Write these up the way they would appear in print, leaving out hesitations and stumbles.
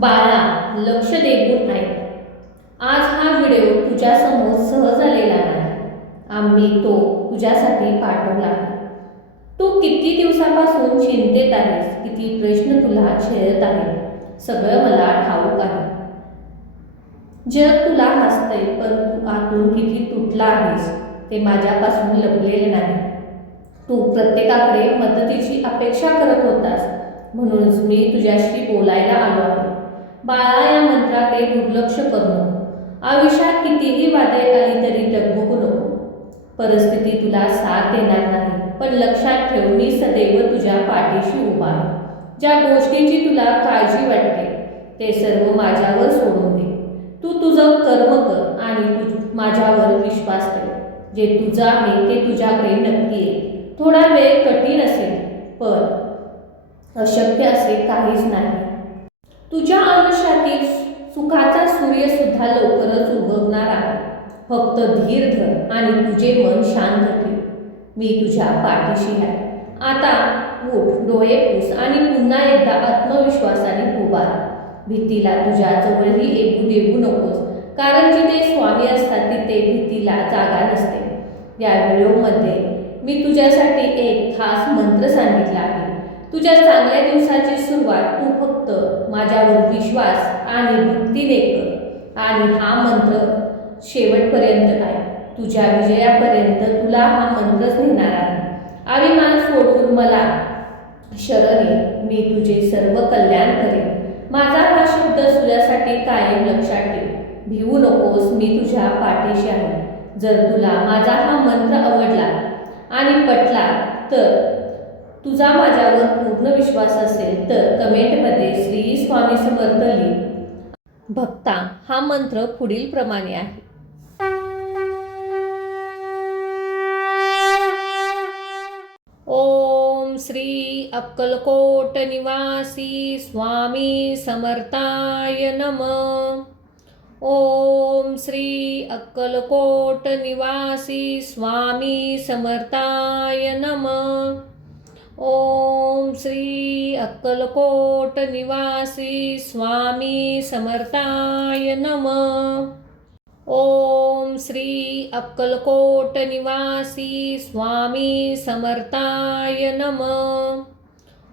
बाळा, लक्ष देऊन ऐक. आज हा व्हिडिओ तुझ्यासमोर सहज आलेला नाही. आम्ही तो तुझ्यासाठी पाठवला आहे. तू किती दिवसापासून चिंतेत आहेस, किती प्रश्न तुला छेडत आहेत, सगळं मला ठाऊक आहे. जग तुला हसतंय, पण तू आतून किती तुटला आहेस ते माझ्यापासून लपलेले नाही. तू प्रत्येकाकडे मदतीची अपेक्षा करत होतास, म्हणूनच मी तुझ्याशी बोलायला आलो आहे. बाळा, या मंत्राकडे दुर्लक्ष करू नको. आयुष्यात कितीही वादळे आली तरी डगमगू नको. परिस्थिती तुला साथ देणार नाही, पण लक्षात ठेव, मी सदैव तुझ्या पाठीशी उभा आहे. ज्या गोष्टीची तुला काळजी वाटते ते सर्व माझ्यावर सोडून दे. तू तुझं कर्म कर आणि माझ्यावर विश्वास ठेव. जे तुझं आहे ते तुझ्याकडे नक्की येईल. थोडा वेळ कठीण असेल, पण अशक्य असे काहीच नाही. तुझ्या आयुष्यातील सुखाचा सूर्य सुद्धा लवकरच उगवणार आहे. फक्त धीर धर आणि तुझे मन शांत ठेव. मी तुझ्या पाठीशी आहे. आता उठ, डोळे पुस आणि पुन्हा एकदा आत्मविश्वासाने उभा राहा. भीतीला तुझ्या जवळही येऊ देऊ नकोस, कारण जिथे स्वामी असतात तिथे भीतीला जागा नसते. या व्हिडिओमध्ये मी तुझ्यासाठी एक खास मंत्र सांगितला आहे. तुझ्या चांगल्या दिवसाची सुरुवात तू फक्त माझ्यावर विश्वास आणि भक्तीने कर, आणि हा मंत्र शेवटपर्यंत आहे. तुझ्या विजयापर्यंत तुला हा मंत्रच नेणार आहे. अभिमान सोडून मला शरण ये, मी तुझे सर्व कल्याण करेन. माझा हा शब्द तुझ्यासाठी कायम लक्षात ठेव. भिवू नकोस, मी तुझ्या पाठीशी आहे. जर तुला माझा हा मंत्र आवडला आणि पटला तर तुझा माझ्यावर पूर्ण विश्वास असेल तर कमेंटमध्ये श्री स्वामी समर्थ लिह. भक्ता, हा मंत्र पुढील प्रमाणे आहे. ओम श्री अक्कलकोट निवासी स्वामी समर्थाय नमः. ओम श्री अक्कलकोट निवासी स्वामी समर्थाय नमः. ओम श्री अक्कलकोट निवासी स्वामी समर्थाय नमः. ओम श्री अक्कलकोट निवासी स्वामी समर्थाय नमः.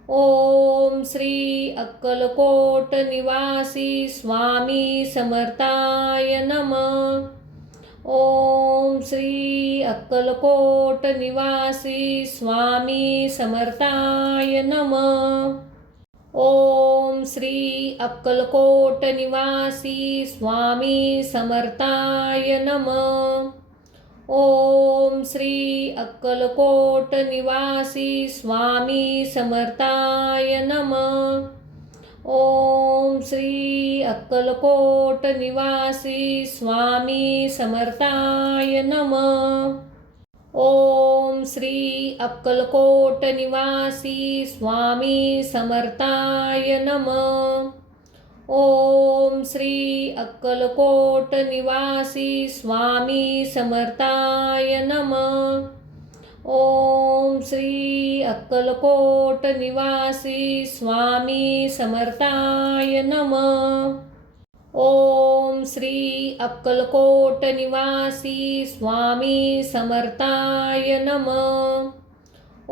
ओम श्री अक्कलकोट निवासी स्वामी समर्थाय नमः. ओम श्री अक्कलकोट निवासी स्वामी समर्थाय नमः. ओम श्री अक्कलकोट निवासी स्वामी समर्थाय नमः. ओम श्री अक्कलकोट निवासी स्वामी समर्थाय नमः. ओम श्री अक्कलकोट निवासी स्वामी समर्थाय नमः. ओम श्री अक्कलकोट निवासी स्वामी समर्थाय नमः. ओम श्री अक्कलकोट निवासी स्वामी समर्थाय नमः. ओम श्री अक्कलकोट निवासी स्वामी समर्थाय नमः. ओम श्री अक्कलकोट निवासी स्वामी समर्थाय नमः.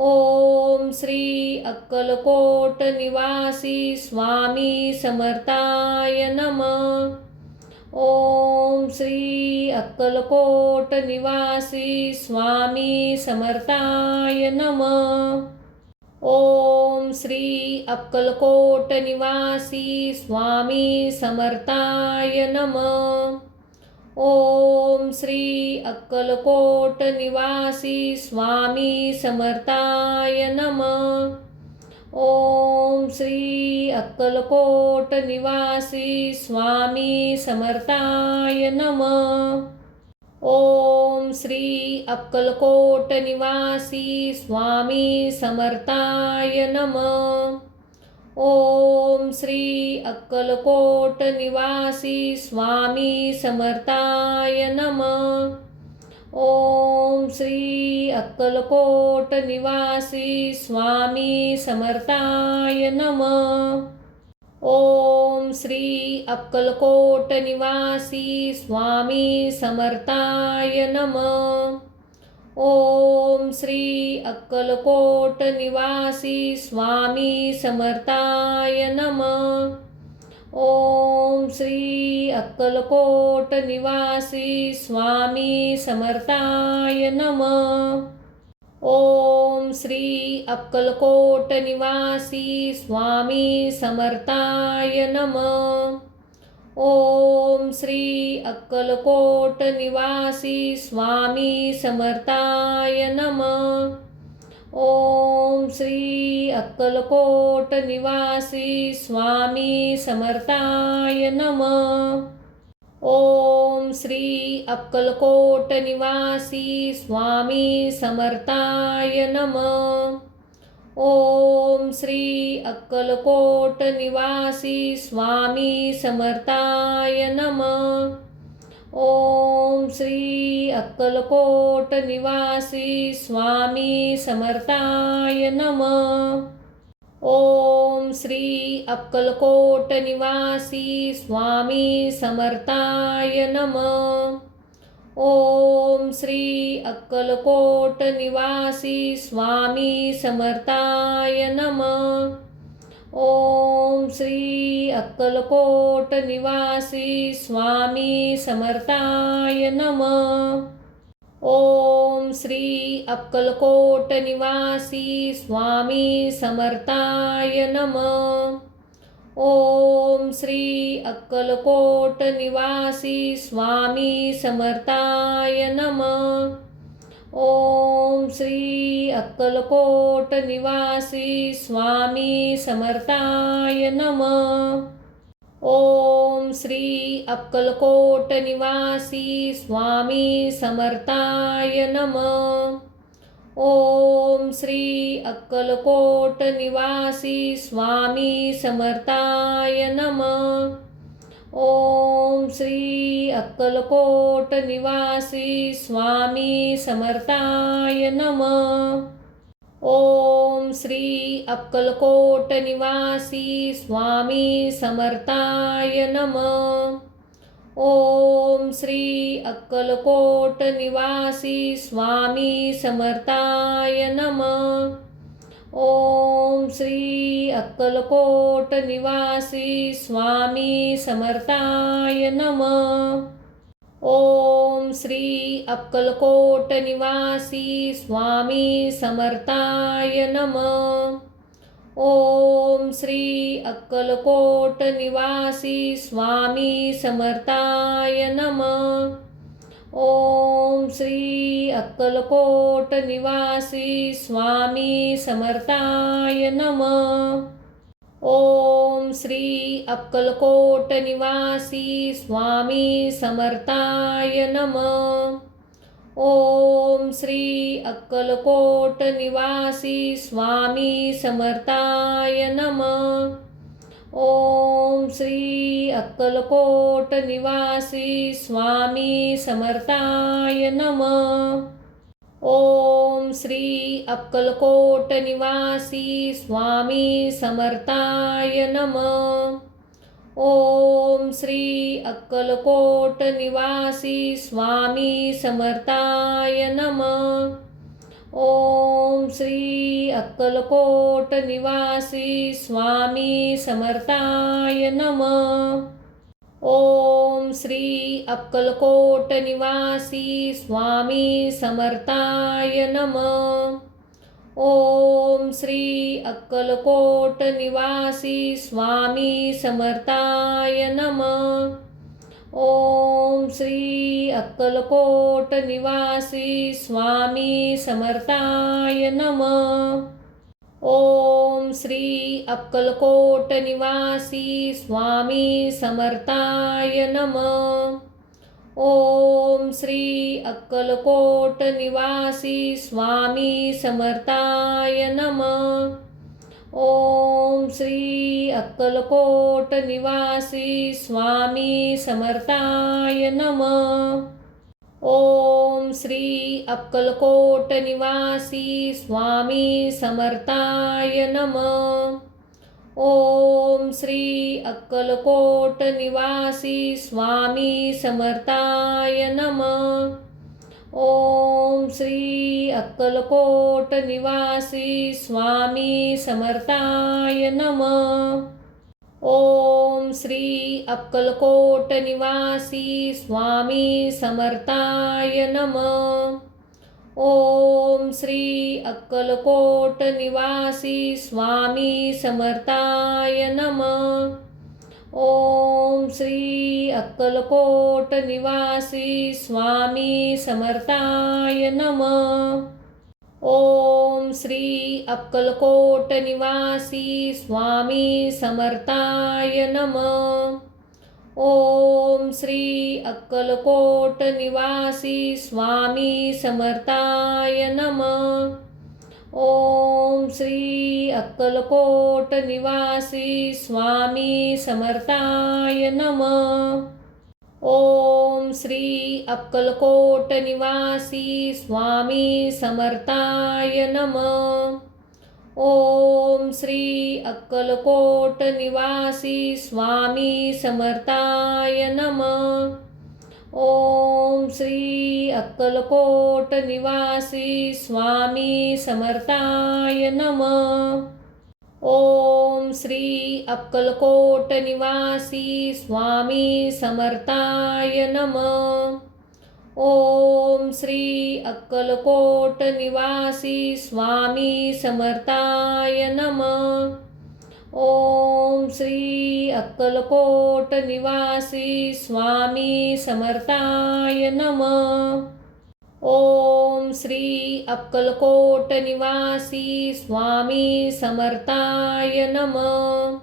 ओम श्री अक्कलकोट निवासी स्वामी समर्थाय नमः. ओम श्री अक्कलकोट निवासी स्वामी समर्थाय नमः. ओम श्री अक्कलकोट निवासी स्वामी समर्थाय नमः. ओम श्री अक्कलकोट निवासी स्वामी समर्थाय नमः. ओम श्री अक्कलकोट निवासी स्वामी समर्थाय नमः. ओम श्री अक्कलकोट निवासी स्वामी समर्थाय नमः. ओम श्री अक्कलकोट निवासी स्वामी समर्थाय नमः. ओम श्री अक्कलकोट निवासी स्वामी समर्थाय नमः. ओम श्री अक्कलकोट निवासी स्वामी समर्थाय नमः। ओम श्री अक्कलकोट निवासी स्वामी समर्थाय नमः। ओम श्री अक्कलकोट निवासी स्वामी समर्थाय नमः। ओम श्री अक्कलकोट निवासी स्वामी समर्थाय नमः। ओम श्री अक्कलकोट निवासी स्वामी समर्थाय नमः। ओम श्री अक्कलकोट निवासी स्वामी समर्थाय नमः। ओम श्री अक्कलकोट निवासी स्वामी समर्थाय नमः। ओम श्री अक्कलकोट निवासी स्वामी समर्थाय नमः। ओम श्री अक्कलकोट निवासी स्वामी समर्थाय नमः। ओम श्री अक्कलकोट निवासी स्वामी समर्थाय नमः। ओम श्री अक्कलकोट निवासी स्वामी समर्थाय नमः। ओम श्री अक्कलकोट निवासी स्वामी समर्थाय नमः। ओम श्री अक्कलकोट निवासी स्वामी समर्थाय नमः। ओम श्री अक्कलकोट निवासी स्वामी समर्थाय नमः। ओम श्री अक्कलकोट निवासी स्वामी समर्थाय नमः। ओम श्री अक्कलकोट निवासी स्वामी समर्थाय नमः। ओम श्री अक्कलकोट निवासी स्वामी समर्थाय नमः। ओम श्री अक्कलकोट निवासी स्वामी समर्थाय नमः। ओम श्री अक्कलकोट निवासी स्वामी समर्थाय नमः। ओम श्री अक्कलकोट निवासी स्वामी समर्थाय नमः। ओम श्री अक्कलकोट निवासी स्वामी समर्थाय नमः। ओम श्री अक्कलकोट निवासी स्वामी समर्थाय नमः। ओम श्री अक्कलकोट निवासी स्वामी समर्थाय नमः। ओम श्री अक्कलकोट निवासी स्वामी समर्थाय नमः। ओम श्री अक्कलकोट निवासी स्वामी समर्थाय नमः। ओम श्री अक्कलकोट निवासी स्वामी समर्थाय नमः। ओम श्री अक्कलकोट निवासी स्वामी समर्थाय नमः। ओम श्री अक्कलकोट निवासी स्वामी समर्थाय नमः। ओम श्री अक्कलकोट निवासी स्वामी समर्थाय नमः। ओम श्री अक्कलकोट निवासी स्वामी समर्थाय नमः। ओम श्री अक्कलकोट निवासी स्वामी समर्थाय नमः। ओम श्री अक्कलकोट निवासी स्वामी समर्थाय नमः। ओम श्री अक्कलकोट निवासी स्वामी समर्थाय नमः। ओम श्री अक्कलकोट निवासी स्वामी समर्थाय नमः। ओम श्री अक्कलकोट निवासी स्वामी समर्थाय नमः। ओम श्री अक्कलकोट निवासी स्वामी समर्थाय नमः। ओम श्री अक्कलकोट निवासी स्वामी समर्थाय नमः। ओम श्री अक्कलकोट निवासी स्वामी समर्थाय नमः. ओम श्री अक्कलकोट निवासी स्वामी समर्थाय नमः. ओम श्री अक्कलकोट निवासी स्वामी समर्थाय नमः. ओम श्री अक्कलकोट निवासी स्वामी समर्थाय नमः. ओम श्री अक्कलकोट निवासी स्वामी समर्थाय नमः. ओम श्री अक्कलकोट निवासी स्वामी समर्थाय नमः. ओम श्री अक्कलकोट निवासी स्वामी समर्थाय नमः. ओम श्री अक्कलकोट निवासी स्वामी समर्थाय नमः. ओम श्री अक्कलकोट निवासी स्वामी समर्थाय नमः. ओम श्री अक्कलकोट निवासी स्वामी समर्थाय नमः. ओम श्री अक्कलकोट निवासी स्वामी समर्थाय नमः. ओम श्री अक्कलकोट निवासी स्वामी समर्थाय नमः. ओम श्री अक्कलकोट निवासी स्वामी समर्थाय नमः. ओम श्री अक्कलकोट निवासी स्वामी समर्थाय नमः. ओम श्री अक्कलकोट निवासी स्वामी समर्थाय नमः.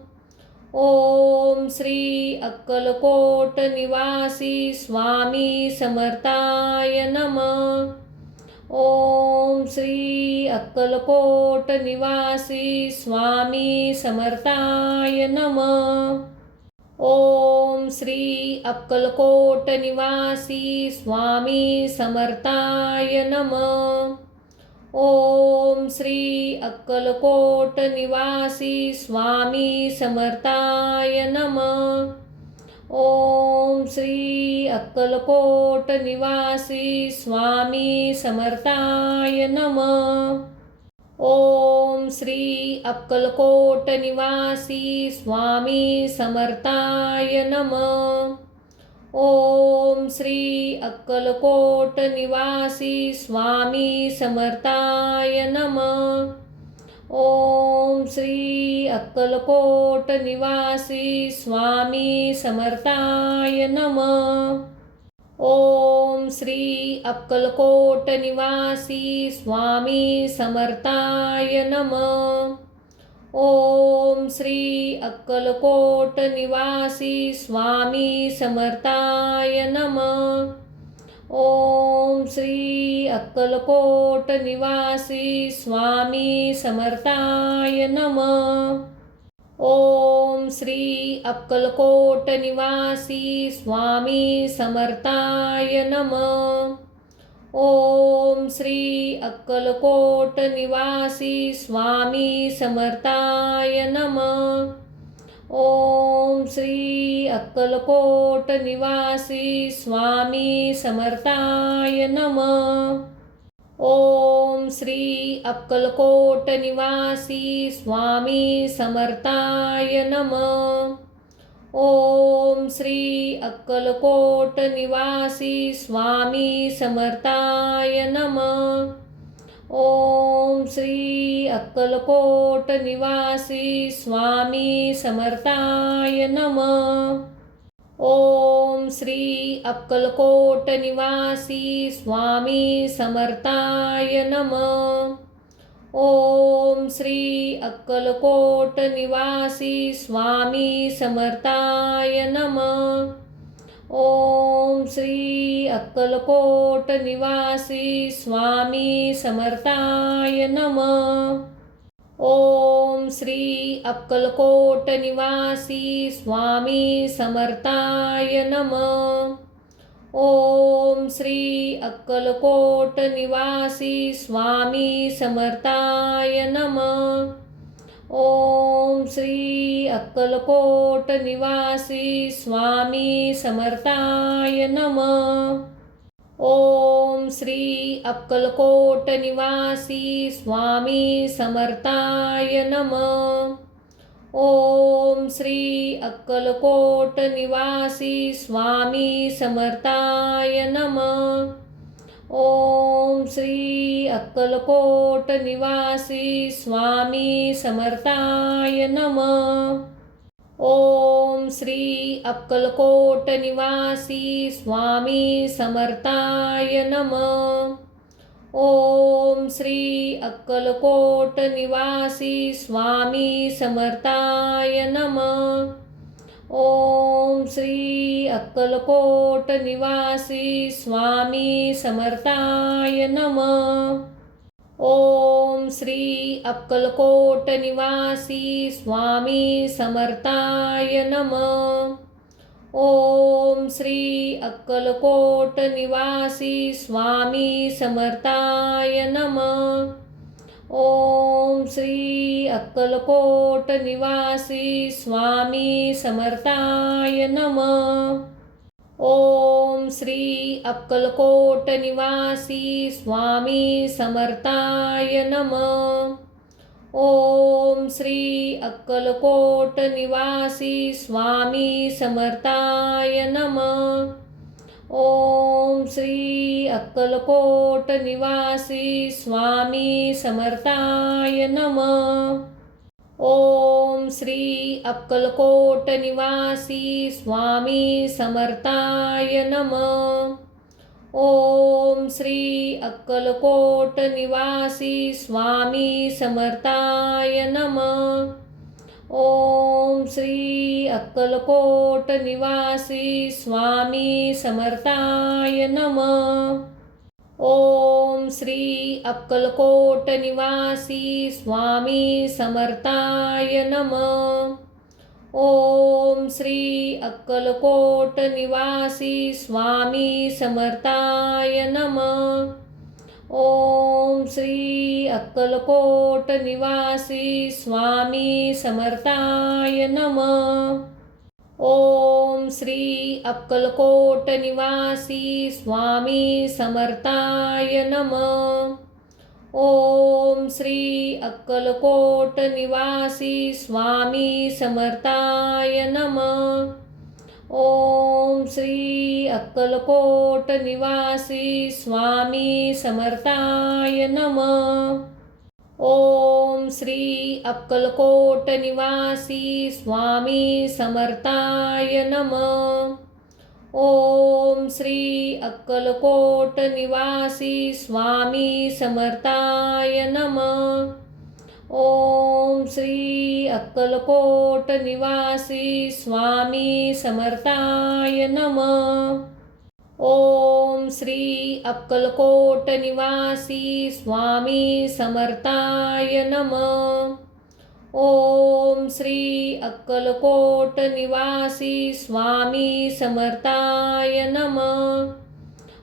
ओम श्री अक्कलकोट निवासी स्वामी समर्थाय नमः. ओम श्री अक्कलकोट निवासी स्वामी समर्थाय नमः. ओम श्री अक्कलकोट निवासी स्वामी समर्थाय नमः. ओम श्री अक्कलकोट निवासी स्वामी समर्थाय नमः. ओम श्री अक्कलकोट निवासी स्वामी समर्थाय नमः. ओम श्री अक्कलकोट निवासी स्वामी समर्थाय नमः. ओम श्री अक्कलकोट निवासी स्वामी समर्थाय नमः. ओम श्री अक्कलकोट निवासी स्वामी समर्थाय नमः. ओम श्री अक्कलकोट निवासी स्वामी समर्थाय नमः. ओम श्री अक्कलकोट निवासी स्वामी समर्थाय नमः. ओम श्री अक्कलकोट निवासी स्वामी समर्थाय नमः. ओम श्री अक्कलकोट निवासी स्वामी समर्थाय नमः. ओम श्री अक्कलकोट निवासी स्वामी समर्थाय नमः. ओम श्री अक्कलकोट निवासी स्वामी समर्थाय नमः. ओम श्री अक्कलकोट निवासी स्वामी समर्थाय नमः. ओम श्री अक्कलकोट निवासी स्वामी समर्थाय नमः. ओम श्री अक्कलकोट निवासी स्वामी समर्थाय नमः. ओम श्री अक्कलकोट निवासी स्वामी समर्थाय नमः. ओम श्री अक्कलकोट निवासी स्वामी समर्थाय नमः. ओम श्री अक्कलकोट निवासी स्वामी समर्थाय नमः. ओम श्री अक्कलकोट निवासी स्वामी समर्थाय नमः. ओम श्री अक्कलकोट निवासी स्वामी समर्थाय नमः. ओम श्री अक्कलकोट निवासी स्वामी समर्थाय नमः. ओम श्री अक्कलकोट निवासी स्वामी समर्थाय नमः. ओम श्री अक्कलकोट निवासी स्वामी समर्थाय नमः. ओम श्री अक्कलकोट निवासी स्वामी समर्थाय नमः. ओम श्री अक्कलकोट निवासी स्वामी समर्थाय नमः. ओम श्री अक्कलकोट निवासी स्वामी समर्थाय नमः. ओम श्री अक्कलकोट निवासी स्वामी समर्थाय नमः. ओम श्री अक्कलकोट निवासी स्वामी समर्थाय नमः. ओम श्री अक्कलकोट निवासी स्वामी समर्थाय नमः. ओम श्री अक्कलकोट निवासी स्वामी समर्थाय नमः. ओम श्री अक्कलकोट निवासी स्वामी समर्थाय नमः. ओम श्री अक्कलकोट निवासी स्वामी समर्थाय नमः. ओम श्री अक्कलकोट निवासी स्वामी समर्थाय नमः. ओम श्री अक्कलकोट निवासी स्वामी समर्थाय नमः. ओम श्री अक्कलकोट निवासी स्वामी समर्थाय नमः. ओम श्री अक्कलकोट निवासी स्वामी समर्थाय नमः. ओम श्री अक्कलकोट निवासी स्वामी समर्थाय नमः. ओम श्री अक्कलकोट निवासी स्वामी समर्थाय नमः. ओम श्री अक्कलकोट निवासी स्वामी समर्थाय नमः. ओम श्री अक्कलकोट निवासी स्वामी समर्थाय नमः. ओम श्री अक्कलकोट निवासी स्वामी समर्थाय नमः. ओम श्री अक्कलकोट निवासी स्वामी समर्थाय नमः. ओम श्री अक्कलकोट निवासी स्वामी समर्थाय नमः. ओम श्री अक्कलकोट निवासी स्वामी समर्थाय नमः. ओम श्री अक्कलकोट निवासी स्वामी समर्थाय नमः. ओम श्री अक्कलकोट निवासी स्वामी समर्थाय नमः. ओम श्री अक्कलकोट निवासी स्वामी समर्थाय नमः.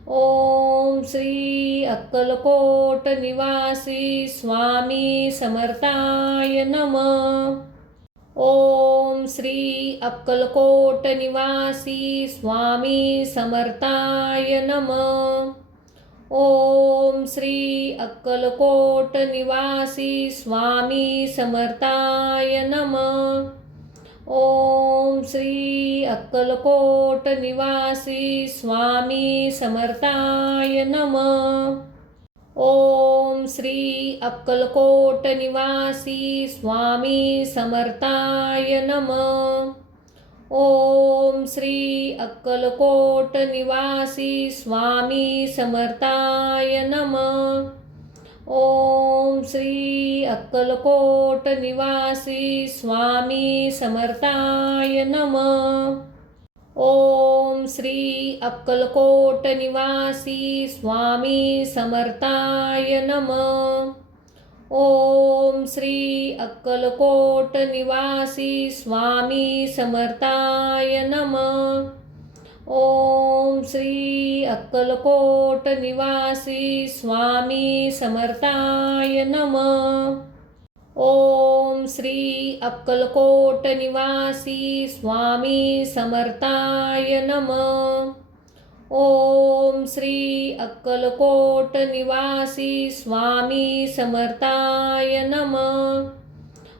ओम श्री अक्कलकोट निवासी स्वामी समर्थाय नमः. ओम श्री अक्कलकोट निवासी स्वामी समर्थाय नमः. ओम श्री अक्कलकोट निवासी स्वामी समर्थाय नमः. ओम श्री अक्कलकोट निवासी स्वामी समर्थाय नमः. ओम श्री अक्कलकोट निवासी स्वामी समर्थाय नमः. ओम श्री अक्कलकोट निवासी स्वामी समर्थाय नमः. ओम श्री अक्कलकोट निवासी स्वामी समर्थाय नमः. ओम श्री अक्कलकोट निवासी स्वामी समर्थाय नमः. ओम श्री अक्कलकोट निवासी स्वामी समर्थाय नमः. ओम श्री अक्कलकोट निवासी स्वामी समर्थाय नमः. ओम श्री अक्कलकोट निवासी स्वामी समर्थाय नमः. ओम श्री अक्कलकोट निवासी स्वामी समर्थाय नमः.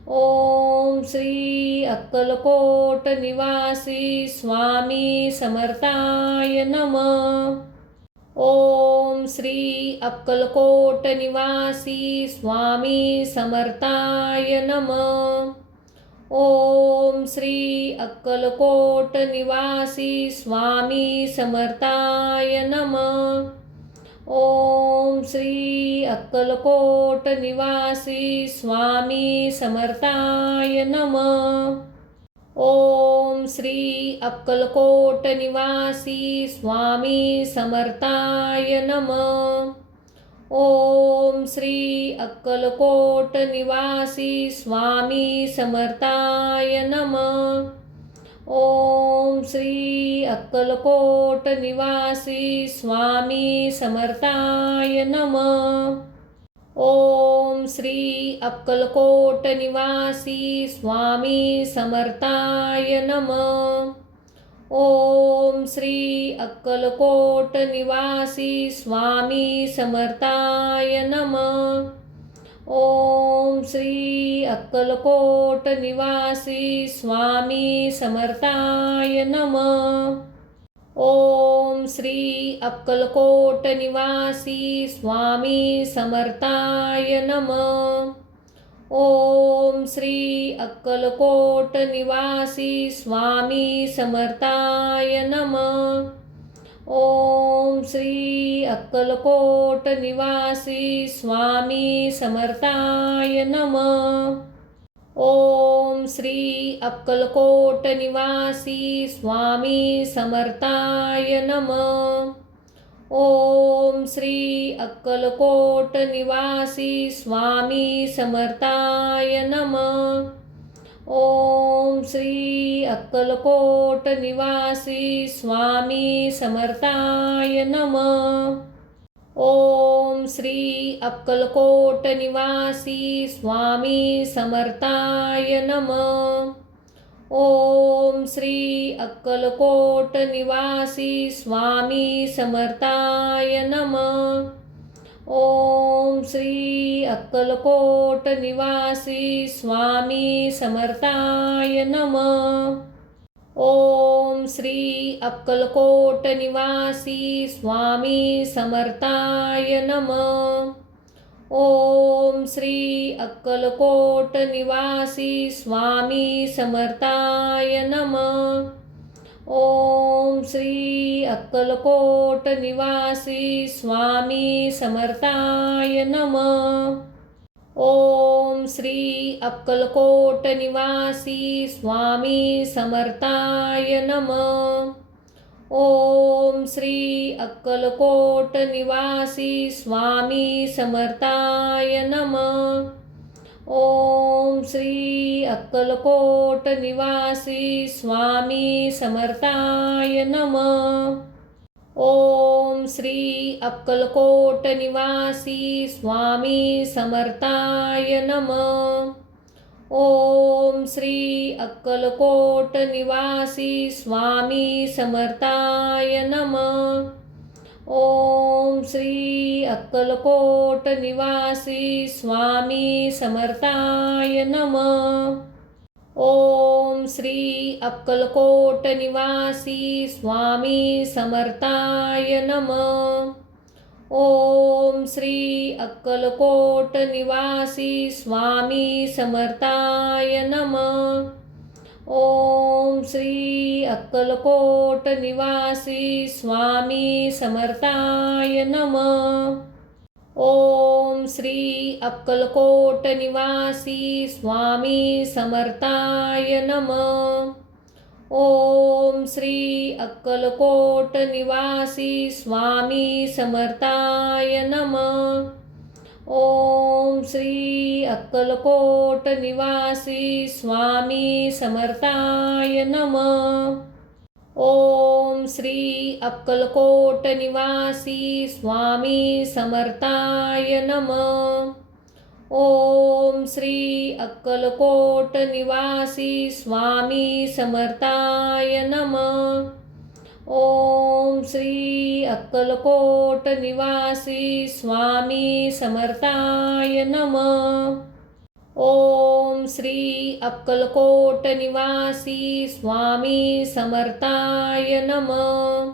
ओम श्री अक्कलकोट निवासी स्वामी समर्थाय नमः. ओम श्री अक्कलकोट निवासी स्वामी समर्थाय नमः. ओम श्री अक्कलकोट निवासी स्वामी समर्थाय नमः. ओम श्री अक्कलकोट निवासी स्वामी समर्थाय नमः. ओम श्री अक्कलकोट निवासी स्वामी समर्थाय नमः. ओम श्री अक्कलकोट निवासी स्वामी समर्थाय नमः. ओम श्री अक्कलकोट निवासी स्वामी समर्थाय नमः. ओम श्री अक्कलकोट निवासी स्वामी समर्थाय नमः. ओम श्री अक्कलकोट निवासी स्वामी समर्थाय नमः. ओम श्री अक्कलकोट निवासी स्वामी समर्थाय नमः. ओम श्री अक्कलकोट निवासी स्वामी समर्थाय नमः. ओम श्री अक्कलकोट निवासी स्वामी समर्थाय नमः. ओम श्री अक्कलकोट निवासी स्वामी समर्थाय नमः. ओम श्री अक्कलकोट निवासी स्वामी समर्थाय नमः. ओम श्री अक्कलकोट निवासी स्वामी समर्थाय नमः. ओम श्री अक्कलकोट निवासी स्वामी समर्थाय नमः. ओम श्री अक्कलकोट निवासी स्वामी समर्थाय नमः. ओम श्री अक्कलकोट निवासी स्वामी समर्थाय नमः. ओम श्री अक्कलकोट निवासी स्वामी समर्थाय नमः. ओम श्री अक्कलकोट निवासी स्वामी समर्थाय नमः. ओम श्री अक्कलकोट निवासी स्वामी समर्थाय नमः. ओम श्री अक्कलकोट निवासी स्वामी समर्थाय नमः. ओम श्री अक्कलकोट निवासी स्वामी समर्थाय नमः. ओम श्री अक्कलकोट निवासी स्वामी समर्थाय नमः. ओम श्री अक्कलकोट निवासी स्वामी समर्थाय नमः. ओम श्री अक्कलकोट निवासी स्वामी समर्थाय नमः. ओम श्री अक्कलकोट निवासी स्वामी समर्थाय नमः. ओम श्री अक्कलकोट निवासी स्वामी समर्थाय नमः. ओम श्री अक्कलकोट निवासी स्वामी समर्थाय नमः. ओम श्री अक्कलकोट निवासी स्वामी समर्थाय नमः. ओम श्री अक्कलकोट निवासी स्वामी समर्थाय नमः. ओम श्री अक्कलकोट निवासी स्वामी समर्थाय नमः. ओम श्री अक्कलकोट निवासी स्वामी समर्थाय नमः. ओम श्री अक्कलकोट निवासी स्वामी समर्थाय नमः. ओम श्री अक्कलकोट निवासी स्वामी समर्थाय नमः. ओम श्री अक्कलकोट निवासी स्वामी समर्थाय नमः. ओम श्री अक्कलकोट निवासी स्वामी समर्थाय नमः. ओम श्री अक्कलकोट निवासी स्वामी समर्थाय नमः.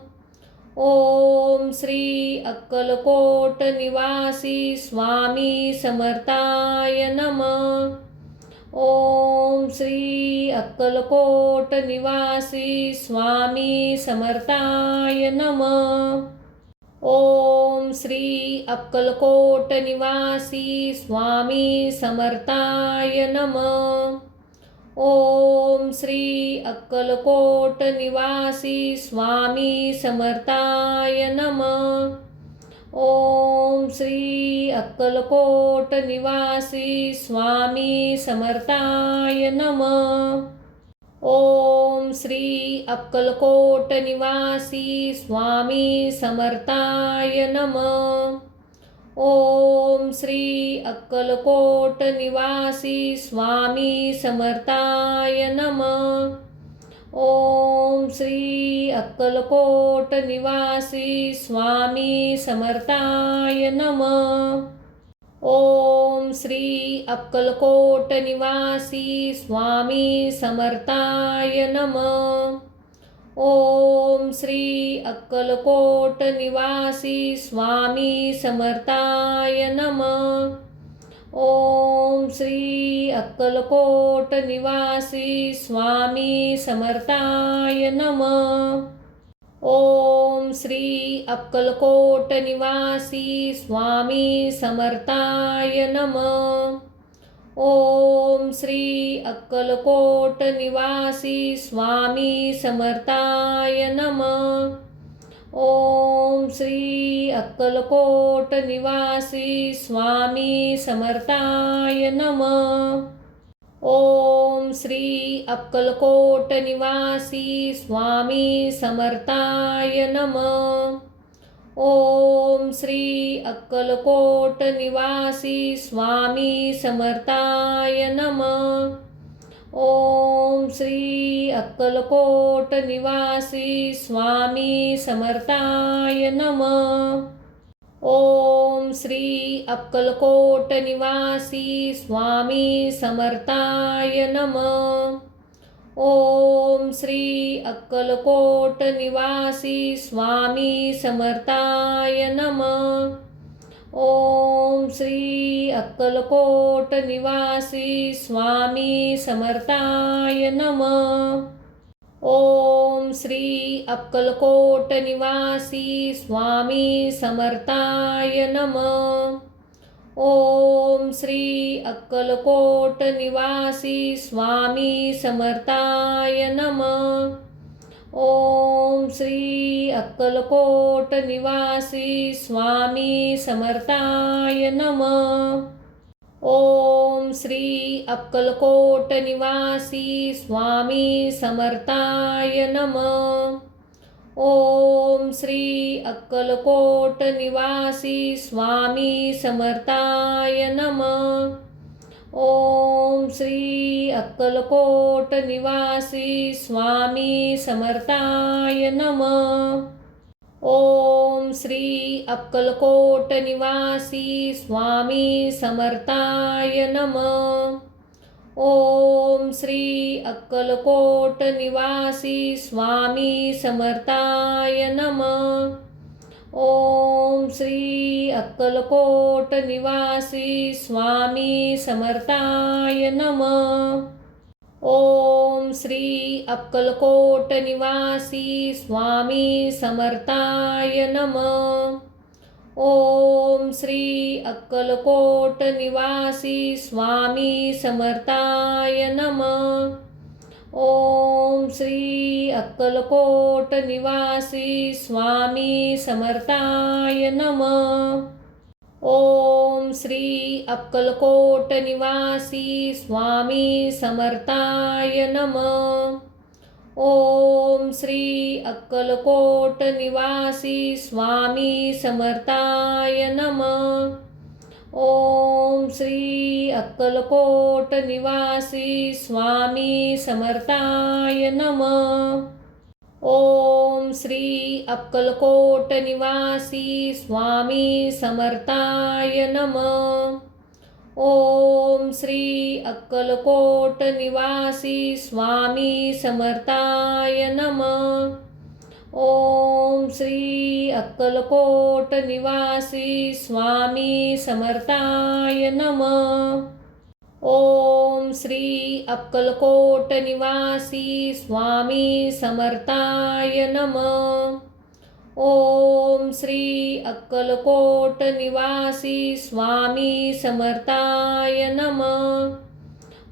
ओम श्री अक्कलकोट निवासी स्वामी समर्थाय नमः. ओम श्री अक्कलकोट निवासी स्वामी समर्थाय नमः. ओम श्री अक्कलकोट निवासी स्वामी समर्थाय नमः. ओम श्री अक्कलकोट निवासी स्वामी समर्थाय नमः. ओम श्री अक्कलकोट निवासी स्वामी समर्थाय नमः. ओम श्री अक्कलकोट निवासी स्वामी समर्थाय नमः. ओम श्री अक्कलकोट निवासी स्वामी समर्थाय नमः. ओम श्री अक्कलकोट निवासी स्वामी समर्थाय नमः. ओम श्री अक्कलकोट निवासी स्वामी समर्थाय नमः. ओम श्री अक्कलकोट निवासी स्वामी समर्थाय नमः. ओम श्री अक्कलकोट निवासी स्वामी समर्थाय नमः. ओम श्री अक्कलकोट निवासी स्वामी समर्थाय नमः. ओम श्री अक्कलकोट निवासी स्वामी समर्थाय नमः. ओम श्री अक्कलकोट निवासी स्वामी समर्थाय नमः. ओम श्री अक्कलकोट निवासी स्वामी समर्थाय नमः. ओम श्री अक्कलकोट निवासी स्वामी समर्थाय नमः. ओम श्री अक्कलकोट निवासी स्वामी समर्थाय नमः. ओम श्री अक्कलकोट निवासी स्वामी समर्थाय नमः. ओम श्री अक्कलकोट निवासी स्वामी समर्थाय नमः. ओम श्री अक्कलकोट निवासी स्वामी समर्थाय नमः. ओम श्री अक्कलकोट निवासी स्वामी समर्थाय नमः. ओम श्री अक्कलकोट निवासी स्वामी समर्थाय नमः. ओम श्री अक्कलकोट निवासी स्वामी समर्थाय नमः. ओम श्री अक्कलकोट निवासी स्वामी समर्थाय नमः. ओम श्री अक्कलकोट निवासी स्वामी समर्थाय नमः. ओम श्री अक्कलकोट निवासी स्वामी समर्थाय नमः. ओम श्री अक्कलकोट निवासी स्वामी समर्थाय नमः. ओम श्री अक्कलकोट निवासी स्वामी समर्थाय नमः. ओम श्री अक्कलकोट निवासी स्वामी समर्थाय नमः. ओम श्री अक्कलकोट निवासी स्वामी समर्थाय नमः. ओम श्री अक्कलकोट निवासी स्वामी समर्थाय नमः. ओम श्री अक्कलकोट निवासी स्वामी समर्थाय नमः. ओम श्री अक्कलकोट निवासी स्वामी समर्थाय नमः. ओम श्री अक्कलकोट निवासी स्वामी समर्थाय नमः. ओम श्री अक्कलकोट निवासी स्वामी समर्थाय नमः. ओम श्री अक्कलकोट निवासी स्वामी समर्थाय नमः. ओम श्री अक्कलकोट निवासी स्वामी समर्थाय नमः. ओम श्री अक्कलकोट निवासी स्वामी समर्थाय नमः. ओम श्री अक्कलकोट निवासी स्वामी समर्थाय नमः. ओम श्री अक्कलकोट निवासी स्वामी समर्थाय नमः.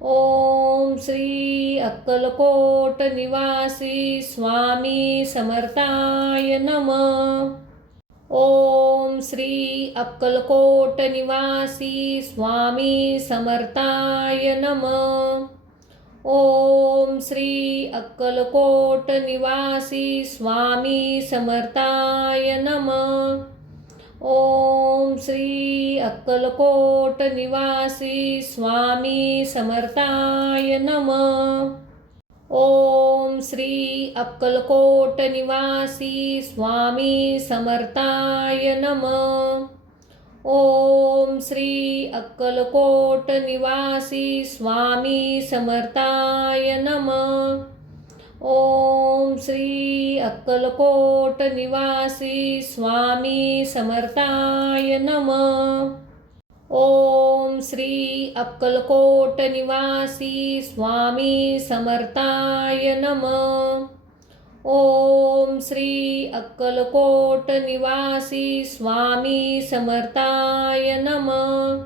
ओम श्री अक्कलकोट निवासी स्वामी समर्थाय नमः. ओम श्री अक्कलकोट निवासी स्वामी समर्थाय नमः. ओम श्री अक्कलकोट निवासी स्वामी समर्थाय नमः. ओम श्री अक्कलकोट निवासी स्वामी समर्थाय नमः. ओम श्री अक्कलकोट निवासी स्वामी समर्थाय नमः. ओम श्री अक्कलकोट निवासी स्वामी समर्थाय नमः. ओम श्री अक्कलकोट निवासी स्वामी समर्थाय नमः. ओम श्री अक्कलकोट निवासी स्वामी समर्थाय नमः. ओम श्री अक्कलकोट निवासी स्वामी समर्थाय नमः.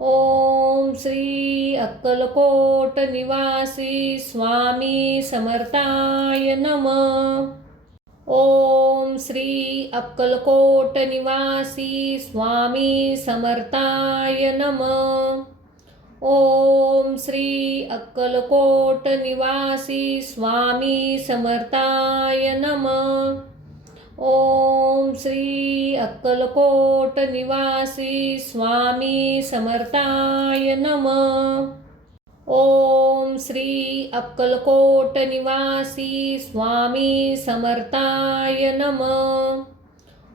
ओम श्री अक्कलकोट निवासी स्वामी समर्थाय नमः. ओम श्री अक्कलकोट निवासी स्वामी समर्थाय नमः. ओम श्री अक्कलकोट निवासी स्वामी समर्थाय नमः. ओम श्री अक्कलकोट निवासी स्वामी समर्थाय नमः. ओम श्री अक्कलकोट निवासी स्वामी समर्थाय नमः.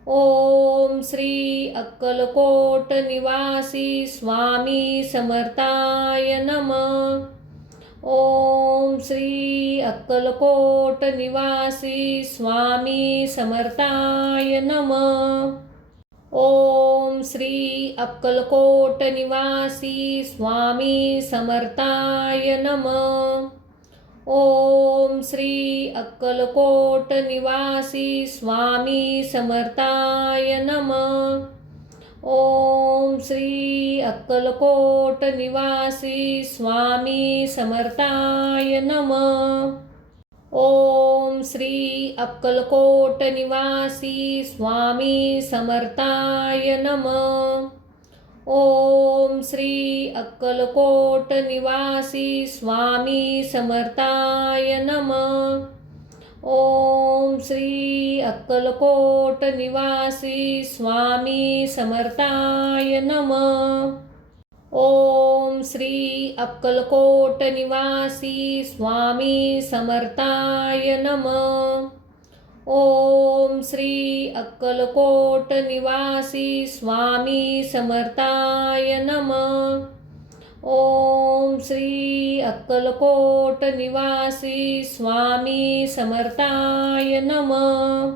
ओम श्री अक्कलकोट निवासी स्वामी समर्थाय नमः. ओम श्री अक्कलकोट निवासी स्वामी समर्थाय नमः. ओम श्री अक्कलकोट निवासी स्वामी समर्थाय नमः. ओम श्री अक्कलकोट निवासी स्वामी समर्थाय नमः. ओम श्री अक्कलकोट निवासी स्वामी समर्थाय नमः. ओम श्री अक्कलकोट निवासी स्वामी समर्थाय नमः. ओम श्री अक्कलकोट निवासी स्वामी समर्थाय नमः. ओम श्री अक्कलकोट निवासी स्वामी समर्थाय नमः. ओम श्री अक्कलकोट निवासी स्वामी समर्थाय नमः. ओम श्री अक्कलकोट निवासी स्वामी समर्थाय नमः. ओम श्री अक्कलकोट निवासी स्वामी समर्थाय नमः.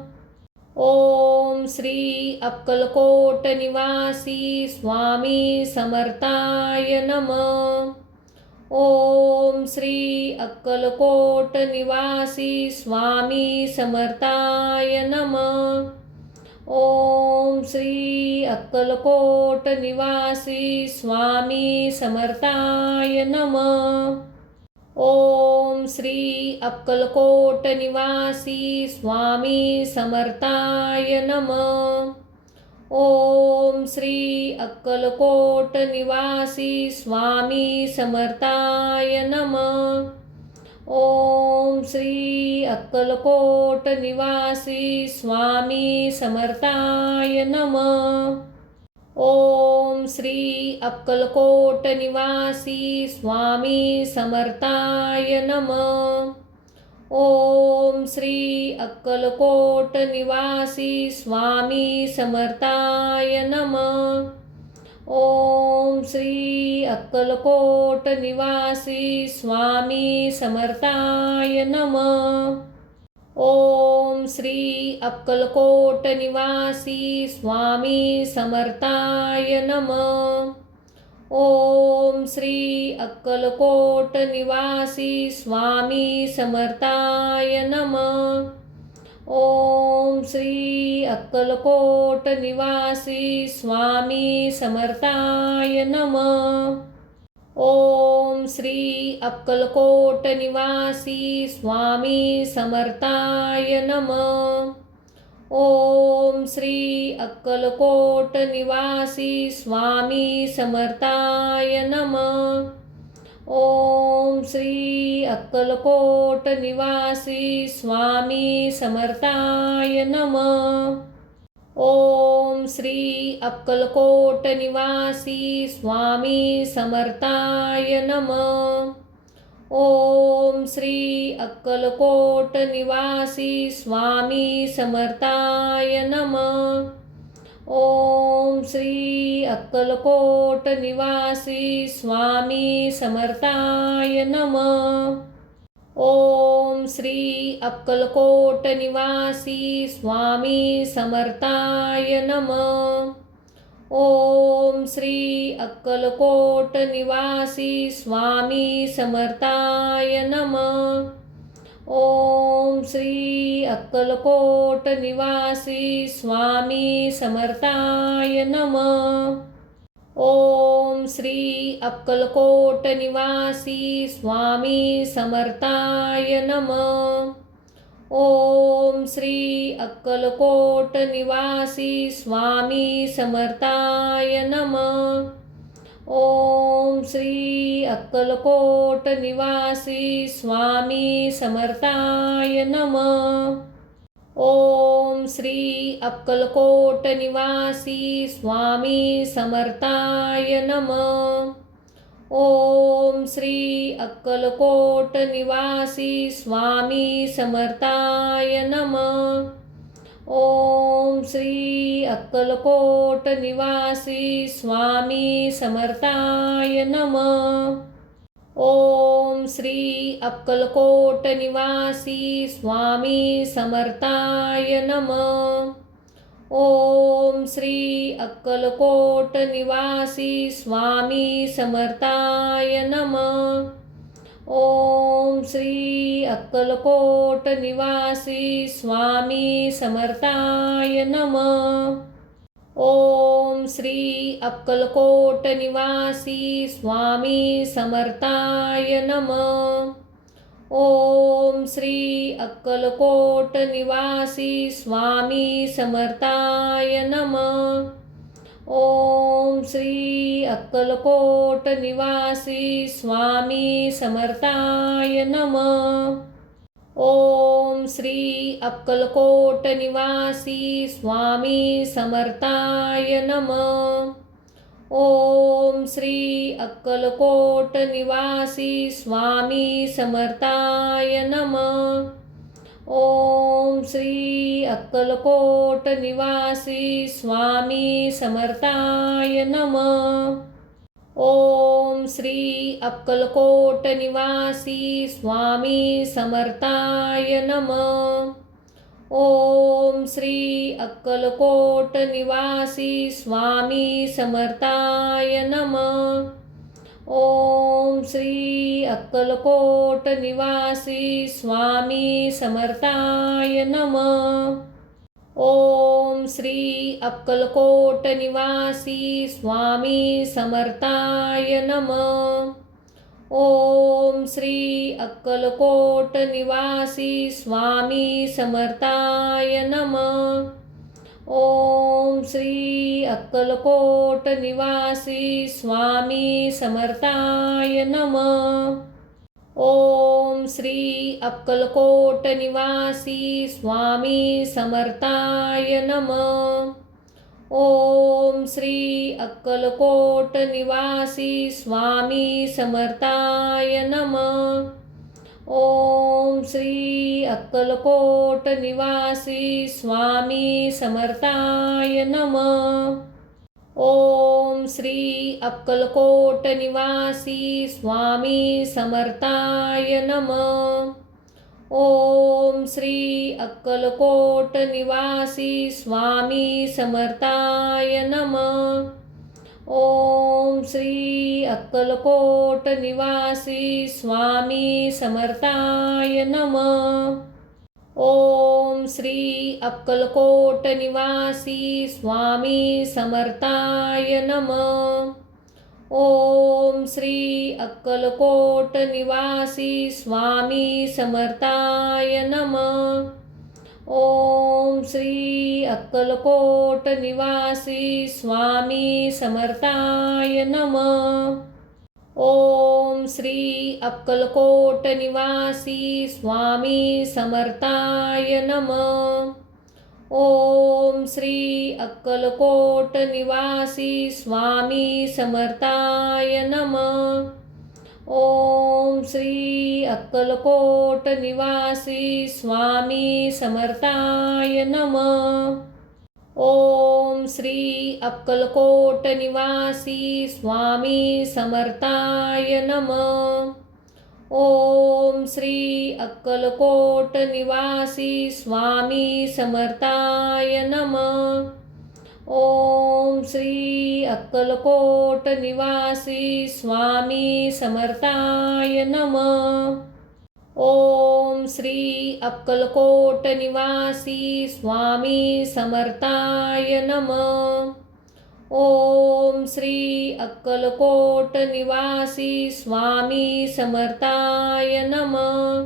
ओम श्री अक्कलकोट निवासी स्वामी समर्थाय नमः. ओम श्री अक्कलकोट निवासी स्वामी समर्थाय नमः. ओम श्री अक्कलकोट निवासी स्वामी समर्थाय नमः. ओम श्री अक्कलकोट निवासी स्वामी समर्थाय नमः. ओम श्री अक्कलकोट निवासी स्वामी समर्थाय नमः. ओम श्री अक्कलकोट निवासी स्वामी समर्थाय नमः. ओम श्री अक्कलकोट निवासी स्वामी समर्थाय नमः। ओम श्री अक्कलकोट निवासी स्वामी समर्थाय नमः। ओम श्री अक्कलकोट निवासी स्वामी समर्थाय नमः। ओम श्री अक्कलकोट निवासी स्वामी समर्थाय नमः। ओम श्री अक्कलकोट निवासी स्वामी समर्थाय नमः। ओम श्री अक्कलकोट निवासी स्वामी समर्थाय नमः। ओम श्री अक्कलकोट निवासी स्वामी समर्थाय नमः। ओम श्री अक्कलकोट निवासी स्वामी समर्थाय नमः। ओम श्री अक्कलकोट निवासी स्वामी समर्थाय नमः। ओम श्री अक्कलकोट निवासी स्वामी समर्थाय नमः। ओम श्री अक्कलकोट निवासी स्वामी समर्थाय नमः। ओम श्री अक्कलकोट निवासी स्वामी समर्थाय नमः। ओम श्री अक्कलकोट निवासी स्वामी समर्थाय नमः। ओम श्री अक्कलकोट निवासी स्वामी समर्थाय नमः। ओम श्री अक्कलकोट निवासी स्वामी समर्थाय नमः। ओम श्री अक्कलकोट निवासी स्वामी समर्थाय नमः। ओम श्री अक्कलकोट निवासी स्वामी समर्थाय नमः। ओम श्री अक्कलकोट निवासी स्वामी समर्थाय नमः। ओम श्री अक्कलकोट निवासी स्वामी समर्थाय नमः। ओम श्री अक्कलकोट निवासी स्वामी समर्थाय नमः। ओम श्री अक्कलकोट निवासी स्वामी समर्थाय नमः। ओम श्री अक्कलकोट निवासी स्वामी समर्थाय नमः। ओम श्री अक्कलकोट निवासी स्वामी समर्थाय नमः। ओम श्री अक्कलकोट निवासी स्वामी समर्थाय नमः। ओम श्री अक्कलकोट निवासी स्वामी समर्थाय नमः। ओम श्री अक्कलकोट निवासी स्वामी समर्थाय नमः। ओम श्री अक्कलकोट निवासी स्वामी समर्थाय नमः। ओम श्री अक्कलकोट निवासी स्वामी समर्थाय नमः। ओम श्री अक्कलकोट निवासी स्वामी समर्थाय नमः। ओम श्री अक्कलकोट निवासी स्वामी समर्थाय नमः। ओम श्री अक्कलकोट निवासी स्वामी समर्थाय नमः। ओम श्री अक्कलकोट निवासी स्वामी समर्थाय नमः। ओम श्री अक्कलकोट निवासी स्वामी समर्थाय नमः। ओम श्री अक्कलकोट निवासी स्वामी समर्थाय नमः। ओम श्री अक्कलकोट निवासी स्वामी समर्थाय नमः। ओम श्री अक्कलकोट निवासी स्वामी समर्थाय नमः। ओम श्री अक्कलकोट निवासी स्वामी समर्थाय नमः। ओम श्री अक्कलकोट निवासी स्वामी समर्थाय नमः. ओम श्री अक्कलकोट निवासी स्वामी समर्थाय नमः. ओम श्री अक्कलकोट निवासी स्वामी समर्थाय नमः. ओम श्री अक्कलकोट निवासी स्वामी समर्थाय नमः. ओम श्री अक्कलकोट निवासी स्वामी समर्थाय नमः. ओम श्री अक्कलकोट निवासी स्वामी समर्थाय नमः. ओम श्री अक्कलकोट निवासी स्वामी समर्थाय नमः. ओम श्री अक्कलकोट निवासी स्वामी समर्थाय नमः. ओम श्री अक्कलकोट निवासी स्वामी समर्थाय नमः. ओम श्री अक्कलकोट निवासी स्वामी समर्थाय नमः. ओम श्री अक्कलकोट निवासी स्वामी समर्थाय नमः. ओम श्री अक्कलकोट निवासी स्वामी समर्थाय नमः. ओम श्री अक्कलकोट निवासी स्वामी समर्थाय नमः. ओम श्री अक्कलकोट निवासी स्वामी समर्थाय नमः. ओम श्री अक्कलकोट निवासी स्वामी समर्थाय नमः. ओम श्री अक्कलकोट निवासी स्वामी समर्थाय नमः.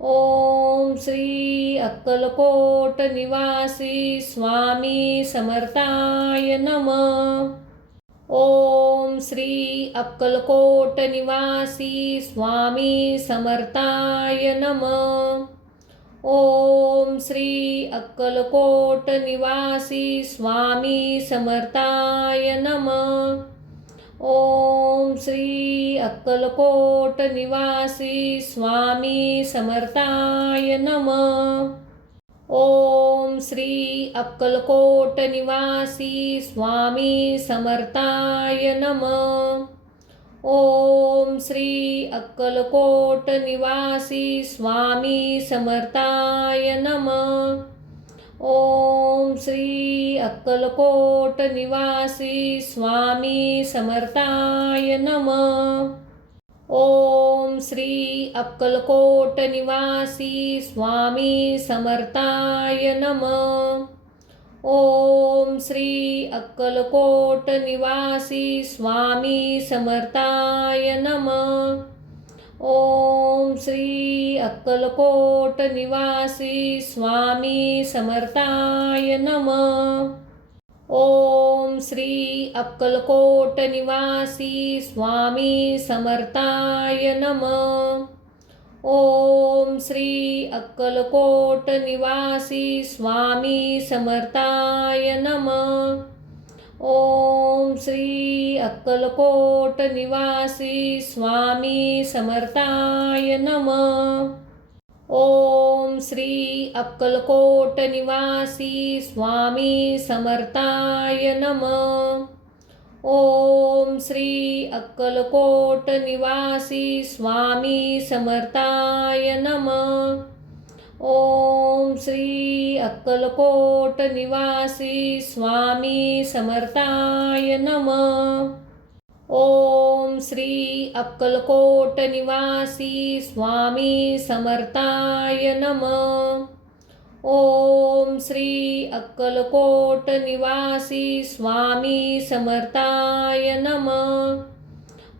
ओम श्री अक्कलकोट निवासी स्वामी समर्थाय नमः. ओम श्री अक्कलकोट निवासी स्वामी समर्थाय नमः. ओम श्री अक्कलकोट निवासी स्वामी समर्थाय नमः. ओम श्री अक्कलकोट निवासी स्वामी समर्थाय नमः. ओम श्री अक्कलकोट निवासी स्वामी समर्थाय नमः. ओम श्री अक्कलकोट निवासी स्वामी समर्थाय नमः. ओम श्री अक्कलकोट निवासी स्वामी समर्थाय नमः. ओम श्री अक्कलकोट निवासी स्वामी समर्थाय नमः. ओम श्री अक्कलकोट निवासी स्वामी समर्थाय नमः. ओम श्री अक्कलकोट निवासी स्वामी समर्थाय नमः. ओम श्री अक्कलकोट निवासी स्वामी समर्थाय नमः. ओम श्री अक्कलकोट निवासी स्वामी समर्थाय नमः. ओम श्री अक्कलकोट निवासी स्वामी समर्थाय नमः. ओम श्री अक्कलकोट निवासी स्वामी समर्थाय नमः. ओम श्री अक्कलकोट निवासी स्वामी समर्थाय नमः. ओम श्री अक्कलकोट निवासी स्वामी समर्थाय नमः. ओम श्री अक्कलकोट निवासी स्वामी समर्थाय नमः. ओम श्री अक्कलकोट निवासी स्वामी समर्थाय नमः.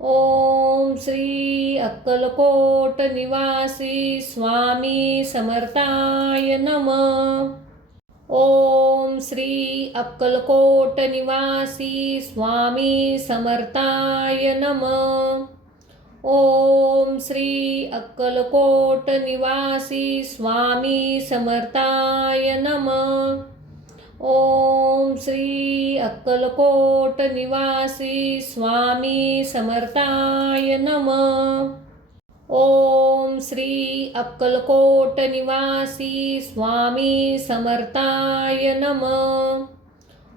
ओम श्री अक्कलकोट निवासी स्वामी समर्थाय नमः. ओम श्री अक्कलकोट निवासी स्वामी समर्थाय नमः. ओम श्री अक्कलकोट निवासी स्वामी समर्थाय नमः. ओम श्री अक्कलकोट निवासी स्वामी समर्थाय नमः. ओम श्री अक्कलकोट निवासी स्वामी समर्थाय नमः.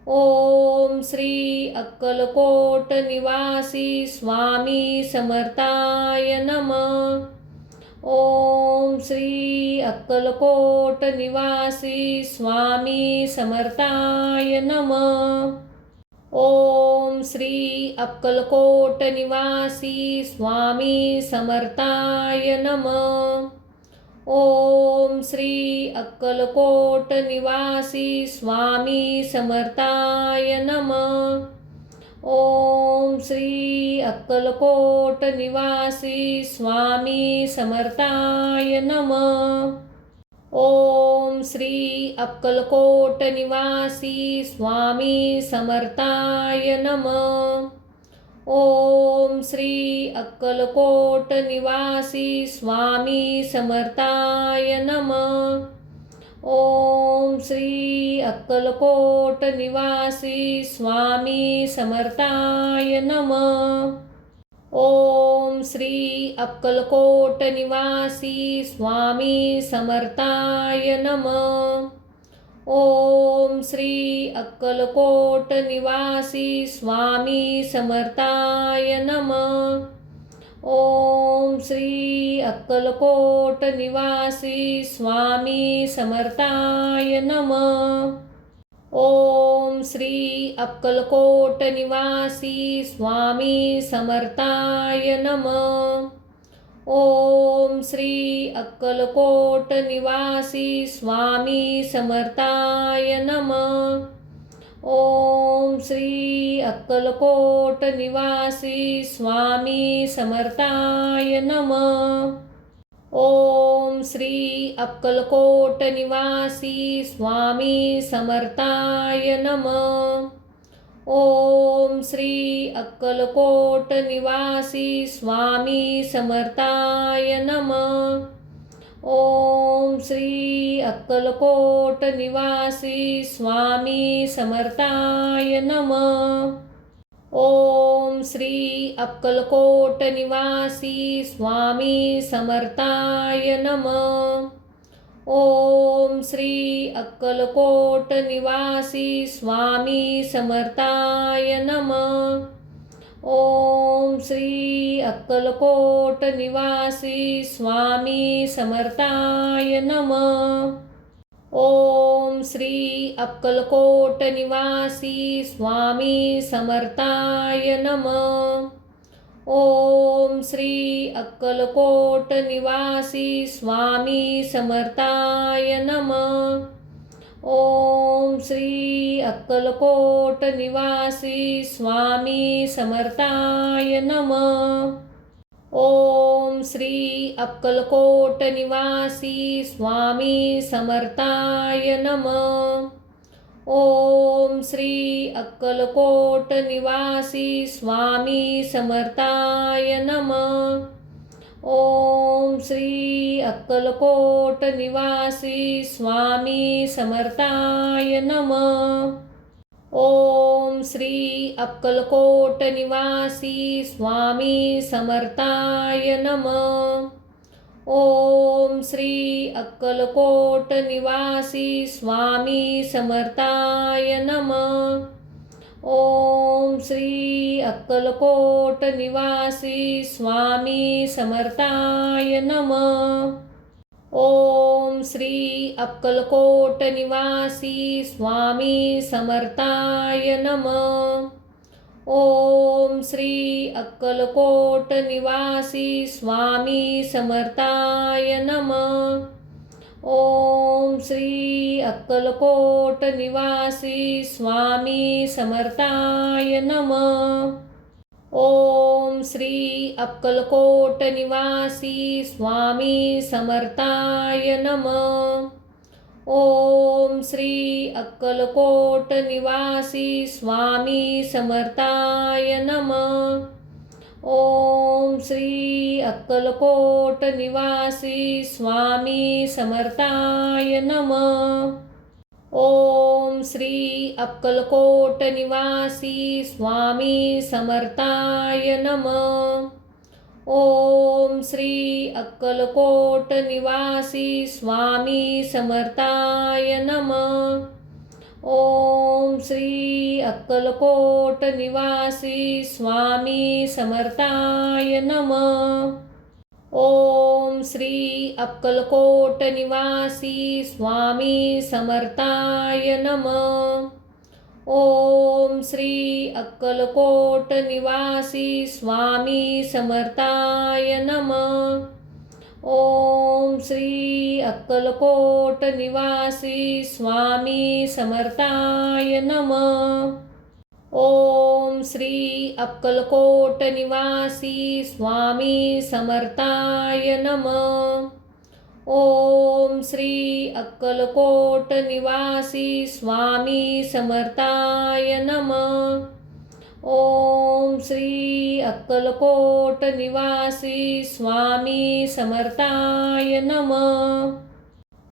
ओम श्री अक्कलकोट निवासी स्वामी समर्थाय नमः. ओम श्री अक्कलकोट निवासी स्वामी समर्थाय नमः. ओम श्री अक्कलकोट निवासी स्वामी समर्थाय नमः. ओम श्री अक्कलकोट निवासी स्वामी समर्थाय नमः. ओम श्री अक्कलकोट निवासी स्वामी समर्थाय नमः. ओम श्री अक्कलकोट निवासी स्वामी समर्थाय नमः. ओम श्री अक्कलकोट निवासी स्वामी समर्थाय नमः. ओम श्री अक्कलकोट निवासी स्वामी समर्थाय नमः. ओम श्री अक्कलकोट निवासी स्वामी समर्थाय नमः. ओम श्री अक्कलकोट निवासी स्वामी समर्थाय नमः. ओम श्री अक्कलकोट निवासी स्वामी समर्थाय नमः. ओम श्री अक्कलकोट निवासी स्वामी समर्थाय नमः. ओम श्री अक्कलकोट निवासी स्वामी समर्थाय नमः. ओम श्री अक्कलकोट निवासी स्वामी समर्थाय नमः. ओम श्री अक्कलकोट निवासी स्वामी समर्थाय नमः. ओम श्री अक्कलकोट निवासी स्वामी समर्थाय नमः. ओम श्री अक्कलकोट निवासी स्वामी समर्थाय नमः. ओम श्री अक्कलकोट निवासी स्वामी समर्थाय नमः. ओम श्री अक्कलकोट निवासी स्वामी समर्थाय नमः. ओम श्री अक्कलकोट निवासी स्वामी समर्थाय नमः. ओम श्री अक्कलकोट निवासी स्वामी समर्थाय नमः. ओम श्री अक्कलकोट निवासी स्वामी समर्थाय नमः. ओम श्री अक्कलकोट निवासी स्वामी समर्थाय नमः. ओम श्री अक्कलकोट निवासी स्वामी समर्थाय नमः. ओम श्री अक्कलकोट निवासी स्वामी समर्थाय नमः. ओम श्री अक्कलकोट निवासी स्वामी समर्थाय नमः. ओम श्री अक्कलकोट निवासी स्वामी समर्थाय नमः. ओम श्री अक्कलकोट निवासी स्वामी समर्थाय नमः. ओम श्री अक्कलकोट निवासी स्वामी समर्थाय नमः. ओम श्री अक्कलकोट निवासी स्वामी समर्थाय नमः. ओम श्री अक्कलकोट निवासी स्वामी समर्थाय नमः. ओम श्री अक्कलकोट निवासी स्वामी समर्थाय नमः. ओम श्री अक्कलकोट निवासी स्वामी समर्थाय नमः. ओम श्री अक्कलकोट निवासी स्वामी समर्थाय नमः. ओम श्री अक्कलकोट निवासी स्वामी समर्थाय नमः. ओम श्री अक्कलकोट निवासी स्वामी समर्थाय नमः. ओम श्री अक्कलकोट निवासी स्वामी समर्थाय नमः. ओम श्री अक्कलकोट निवासी स्वामी समर्थाय नमः. ओम श्री अक्कलकोट निवासी स्वामी समर्थाय नमः. ओम श्री अक्कलकोट निवासी स्वामी समर्थाय नमः. ओम श्री अक्कलकोट निवासी स्वामी समर्थाय नमः. ओम श्री अक्कलकोट निवासी स्वामी समर्थाय नमः. ओम श्री अक्कलकोट निवासी स्वामी समर्थाय नमः. ओम श्री अक्कलकोट निवासी स्वामी समर्थाय नमः.